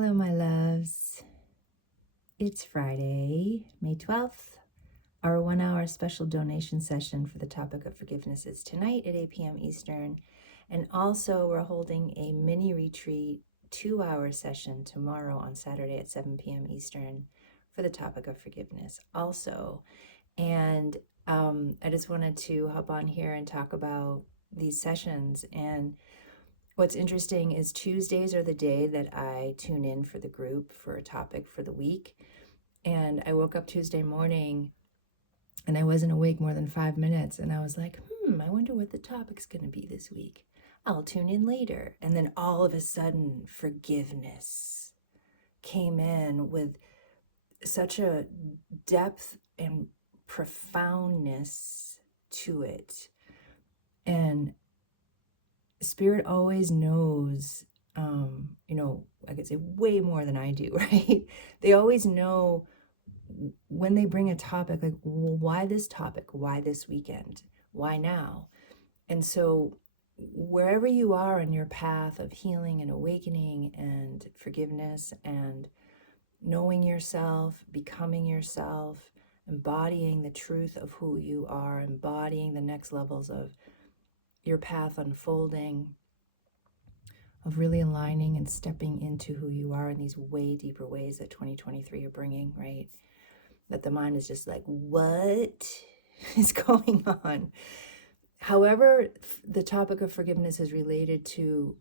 Hello, my loves. It's Friday, May 12th. Our 1 hour special donation session for the topic of forgiveness is tonight at 8 p.m. Eastern. And also, we're holding a mini retreat 2 hour session tomorrow on Saturday at 7 p.m. Eastern for the topic of forgiveness also. And I just wanted to hop on here and talk about these sessions. And what's interesting is Tuesdays are the day that I tune in for the group for a topic for the week. And I woke up Tuesday morning and I wasn't awake more than 5 minutes. And I was like, I wonder what the topic's going to be this week. I'll tune in later. And then all of a sudden, forgiveness came in with such a depth and profoundness to it. And Spirit always knows, I could say way more than I do, right? They always know when they bring a topic, like, well, why this topic? Why this weekend? Why now? And so wherever you are in your path of healing and awakening and forgiveness and knowing yourself, becoming yourself, embodying the truth of who you are, embodying the next levels of your path unfolding, of really aligning and stepping into who you are in these way deeper ways that 2023 are bringing, right? That the mind is just like, what is going on? However, the topic of forgiveness is related to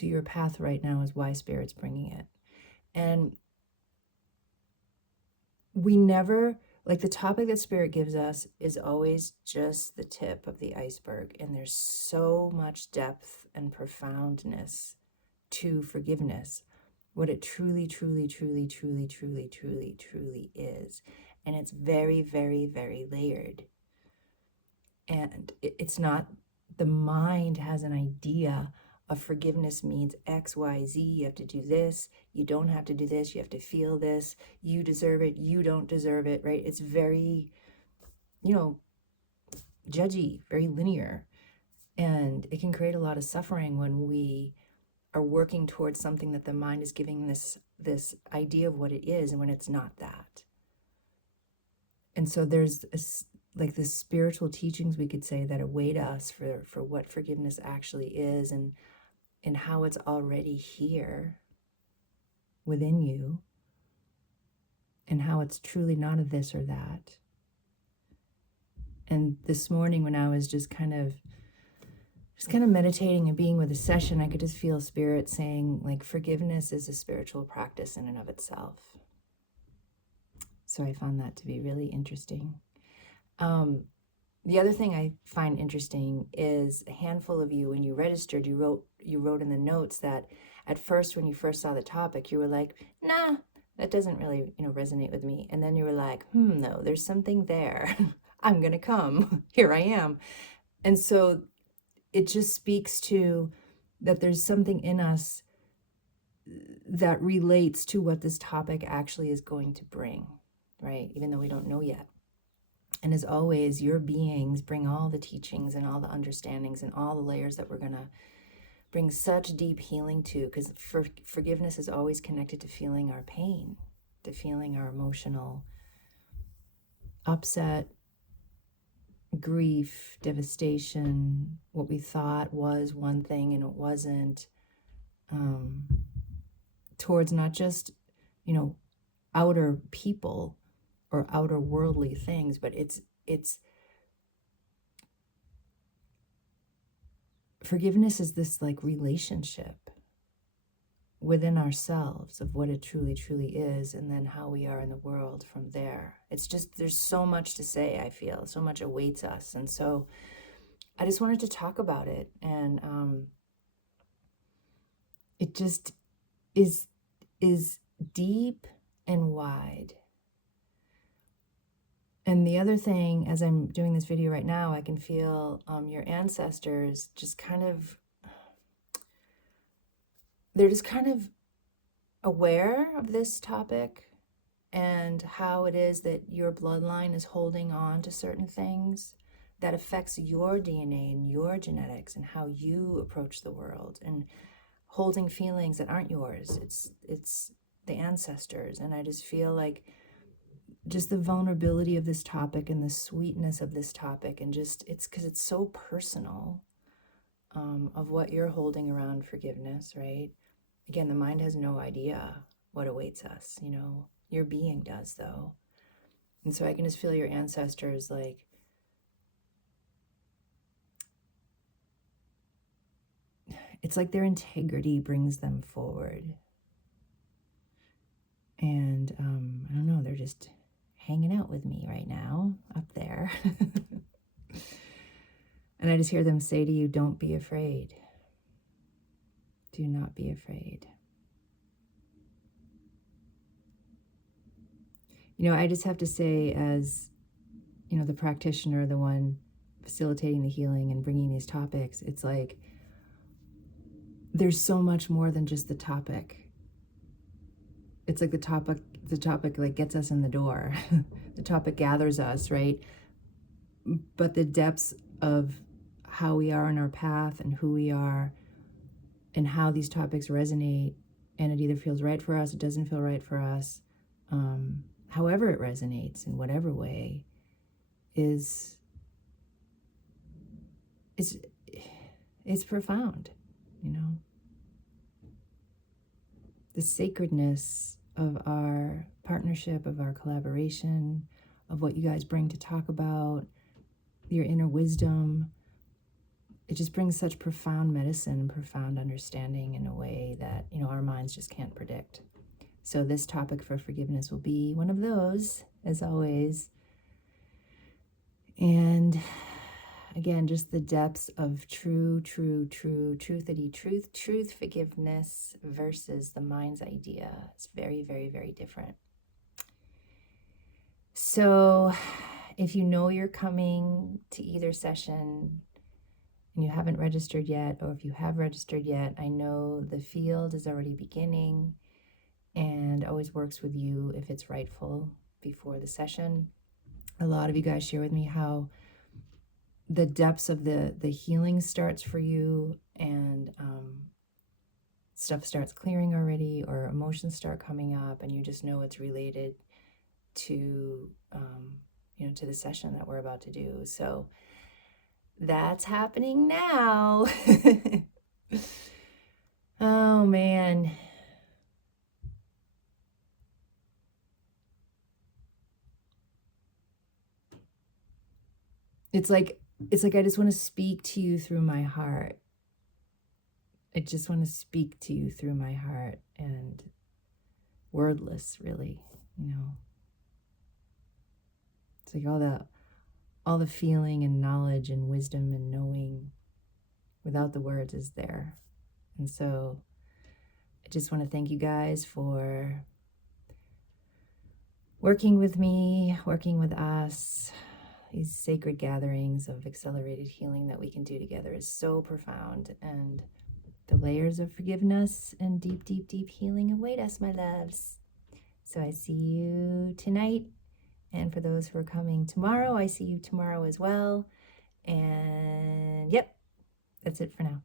your path right now is why Spirit's bringing it. And we never, like, the topic that Spirit gives us is always just the tip of the iceberg. And there's so much depth and profoundness to forgiveness, what it truly, truly, truly, truly, truly, truly, truly is. And it's very, very, very layered. And it's not, the mind has an idea of forgiveness means X, Y, Z. You have to do this. You don't have to do this. You have to feel this. You deserve it. You don't deserve it, right? It's very, judgy, very linear. And it can create a lot of suffering when we are working towards something that the mind is giving this idea of what it is, and when it's not that. And so there's like the spiritual teachings, we could say, that await us for what forgiveness actually is, and how it's already here within you, and how it's truly not a this or that. And this morning when I was just kind of meditating and being with a session, I could just feel Spirit saying, like, forgiveness is a spiritual practice in and of itself. So I found that to be really interesting. The other thing I find interesting is a handful of you, when you registered, you wrote in the notes that at first, when you first saw the topic, you were like, nah, that doesn't really, resonate with me. And then you were like, no, there's something there. I'm going to come. Here I am. And so it just speaks to that there's something in us that relates to what this topic actually is going to bring, right? Even though we don't know yet. And as always, your beings bring all the teachings and all the understandings and all the layers that we're going to bring such deep healing to, because forgiveness is always connected to feeling our pain, to feeling our emotional upset, grief, devastation, what we thought was one thing and it wasn't, towards not just, outer people or outer worldly things, but it's forgiveness is this like relationship within ourselves of what it truly, truly is, and then how we are in the world from there. It's just, there's so much to say, I feel, so much awaits us. And so I just wanted to talk about it. And it just is deep and wide. And the other thing, as I'm doing this video right now, I can feel your ancestors just they're just kind of aware of this topic and how it is that your bloodline is holding on to certain things that affects your DNA and your genetics and how you approach the world, and holding feelings that aren't yours. It's the ancestors. And I just feel like just the vulnerability of this topic and the sweetness of this topic, and just it's because it's so personal, of what you're holding around forgiveness, right? Again, the mind has no idea what awaits us, your being does, though. And so I can just feel your ancestors, like, it's like their integrity brings them forward. And I don't know, they're just hanging out with me right now up there. And I just hear them say to you, don't be afraid. Do not be afraid. I just have to say, as, the practitioner, the one facilitating the healing and bringing these topics, it's like there's so much more than just the topic. It's like the topic like gets us in the door. The topic gathers us, right? But the depths of how we are in our path and who we are and how these topics resonate, and it either feels right for us, it doesn't feel right for us, however it resonates in whatever way, is it's profound, The sacredness of our partnership, of our collaboration, of what you guys bring to talk about, your inner wisdom. It just brings such profound medicine, profound understanding in a way that, our minds just can't predict. So this topic for forgiveness will be one of those, as always. And again, just the depths of truthity, truth, forgiveness versus the mind's idea. It's very, very, very different. So if you know you're coming to either session and you haven't registered yet, or if you have registered yet, I know the field is already beginning and always works with you if it's rightful before the session. A lot of you guys share with me how the depths of the healing starts for you, and stuff starts clearing already, or emotions start coming up, and you just know it's related to to the session that we're about to do. So that's happening now. Oh man. It's like I just want to speak to you through my heart. I just want to speak to you through my heart, and wordless, really, It's like all the feeling and knowledge and wisdom and knowing without the words is there. And so I just want to thank you guys for working with me, working with us. These sacred gatherings of accelerated healing that we can do together is so profound, and the layers of forgiveness and deep, deep, deep healing await us, my loves. So I see you tonight, and for those who are coming tomorrow, I see you tomorrow as well. And yep, that's it for now.